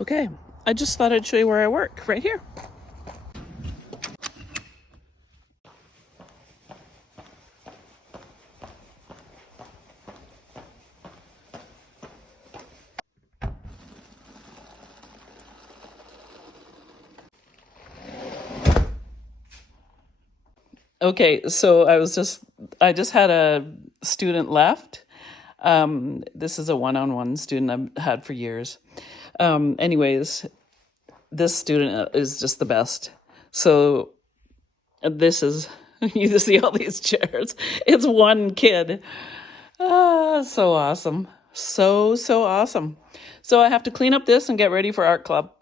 Okay, I just thought I'd show you where I work, right here. Okay, so I just had a student left. This is a one-on-one student I've had for years. Anyways, this student is just the best. So this is, you see all these chairs. It's one kid. So awesome. So awesome. So I have to clean up this and get ready for art club.